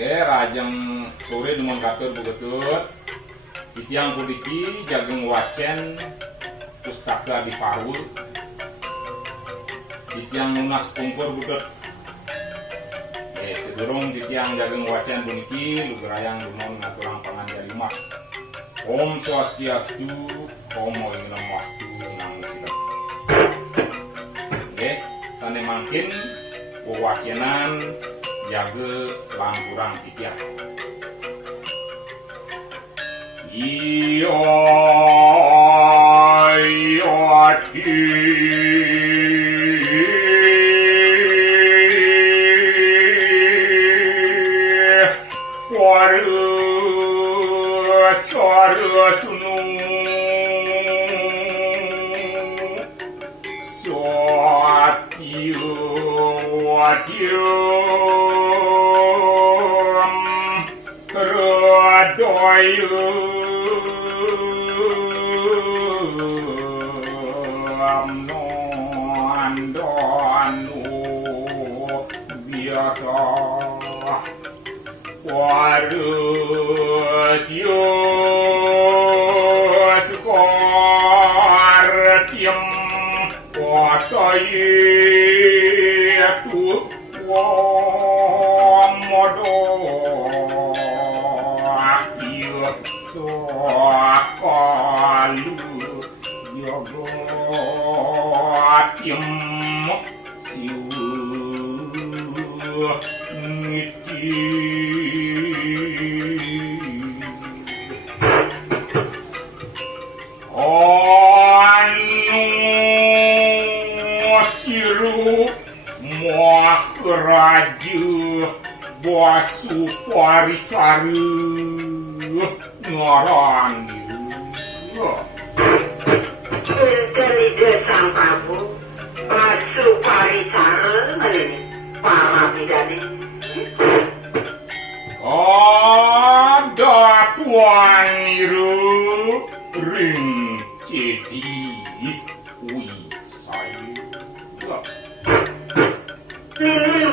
rajang sore dumon katur bugetut titiang pudiki jagung wacen pustaka di Parwa titiang lunas pungkur buget sedurung titiang jagung wacen puniki lugerayang dumon ngaturang pangan dari mak Om Swastiastu Om Moinam Wastu Namo Siddham. Sane mangkin wewacenan jaga langsurang titiang. Iyo suara sunu suatiu watium radoyu amnondonu biasa warusyo sukartiam watayatu wamodo akyu sakalu yogotiam siu niti Raju Basuparicara ngaran Kewentenan sang Prabu Basuparicara menini para bidani ada tuan iru ring cedi wi saya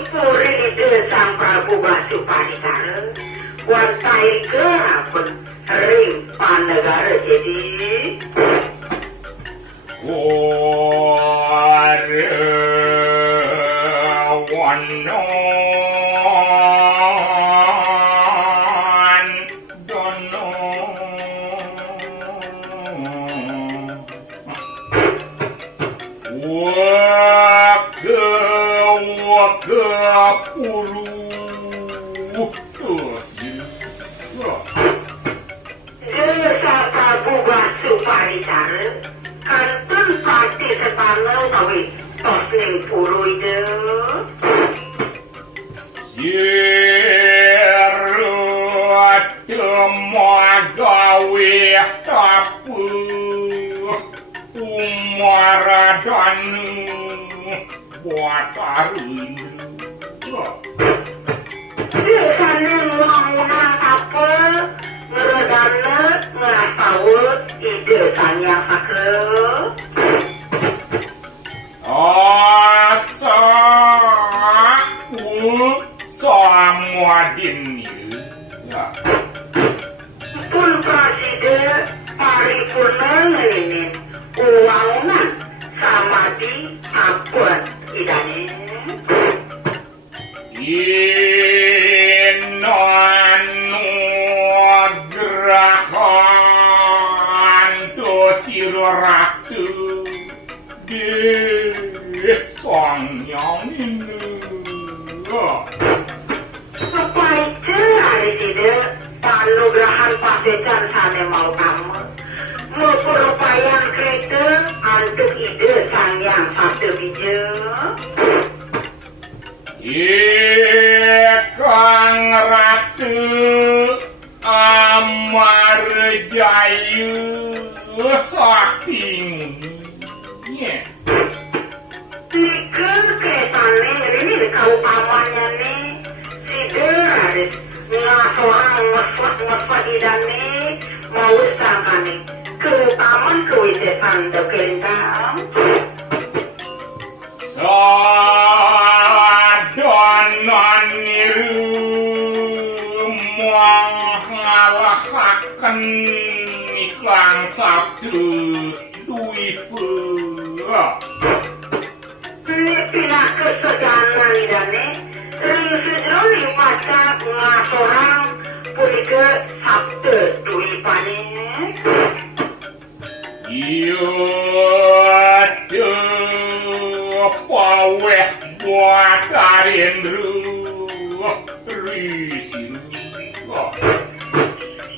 Puri ide sang Prabu Basuparicara wantai kerapun ring panegara jadi wanon dono Kepuru Desa Prabu Basuparicara kantun pati sepalau tawi tos ning puru ide Sirut temagawe tapu umaradanu buat arun Desa ning wangunan apa ngeredana ngerasawut ide sanya sakre asa samuadin pun presiden paripurna ngelinin uangan sama di apun idane inanu gerahan dosiro ratu di songyong ini apa itu hari tidak panugrahan pasetan sane mau kamu mau perupayan kereta untuk ide sangyang satu bija Kang Ratu Amarjayu Saktimunya Nikah keretane ini kau pamannya nih si Deradis ngasorang meswat idane mau sangkane keutamaan kewisesan dekentang Sadonan niru ngalahaken iklang sabtu duipe. Pina kesedanan idane Sejoli maca ngasorang punika sabtu duipane. Iya paweh buat Arendra risin.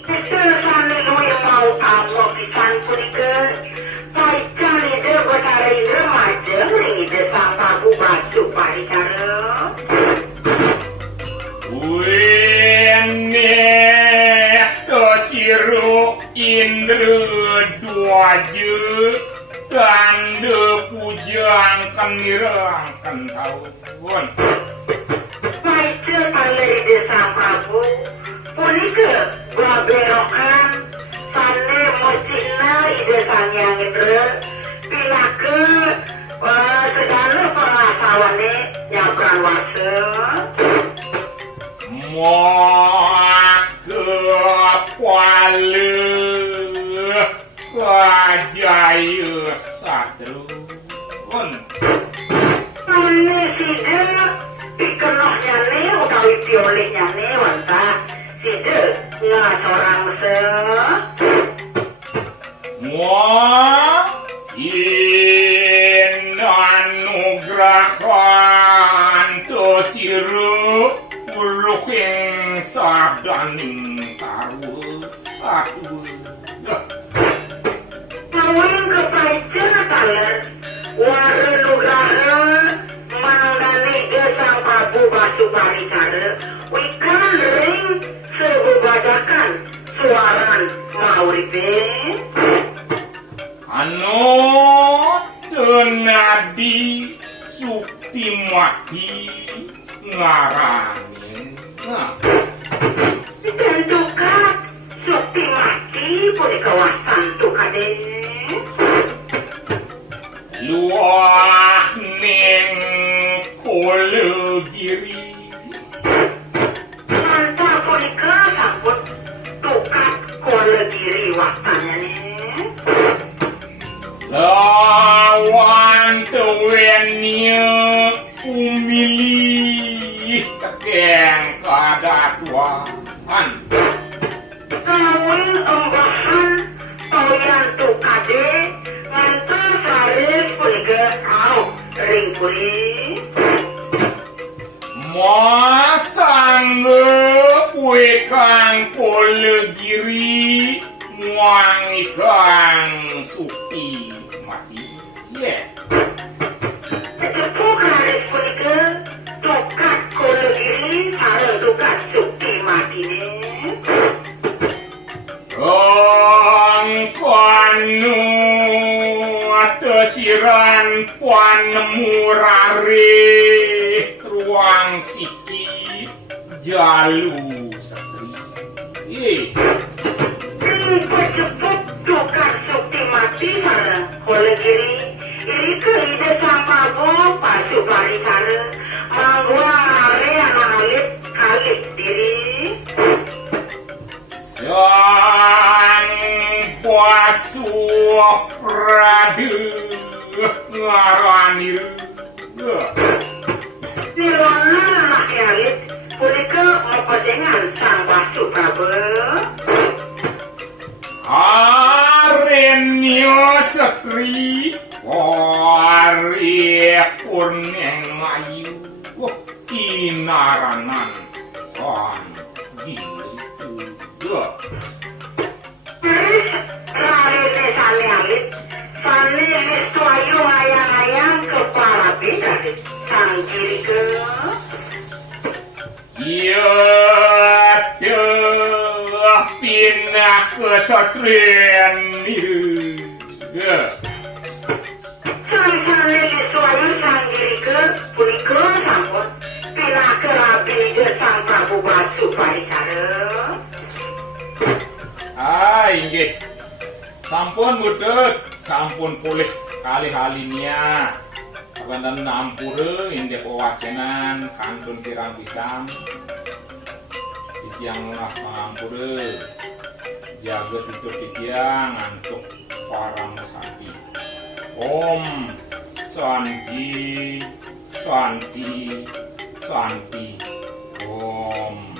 Sesane loe mau tamu pisan punika paikan ide betara ide majeng ide sang Prabu Basuparicara. Wene dosiru Indra duaje tanda pujang kenirang kentauan. Paikan pada ide sang Prabu punika baberokan sane mocina ide sang yang Indra pilake segala pengasawane nyabran wase. Maka pala kajaya satrun. Ane sida pikelohnya ne utawi piolehnya ne wanta sida ngasorang se. Inanugrahan dosiru uluhing sadaning sarwa satu. Kawin kepaikan taler warenugraha mangdani gesang Prabu Basuparicara wikan ring sebubadakan suaran mauripe. Anu tenadi Suti mati ngaranin. Tukad Suti mati pun kawasan Tukade. Luah ning Kolegiri. Manta pun kesambut Tukad Kolegiri waktanya ne. Lawan tuwennya umilih tekeng Ketatwan. Kawin embahan toyan Tukade ngantu Sari punika au ring puri. Masanggup wekang Kolegiri muang ikang Suti mati. Tukad punika Tukad Kolegiri sareng Tukad Suti mati ne. Kanu tesiran puan murare ruang siki jalu satri. Kejepuk Tukad Suti mati sareng Kolegiri ini ke ide sang Prabu Basuparicara mangguang are anak alit kalit diri. Sang Basuparacara ngaranir. Nilona anak alit punika mepedengan sang Basuparacara. Arenyo setri wari purneng ayu inaranan son gitu. Terus rarene sane alit sane suayu ayang-ayang kepala beda sang kiri ke. Iya pindah ke satrian itu. Sang-sane suayu sang kiri ke punika sampun pindah ke rabi sang Prabu Basuparicara. Inggih. Sampun mudhut, sampun pulih kalih halinya. Kabanten nampure Induk Pengwacenan kantun kirang pisan. titiang lunas pangampure jaga tidur titiang untuk para mesanti. Om Santi Santi Santi Om.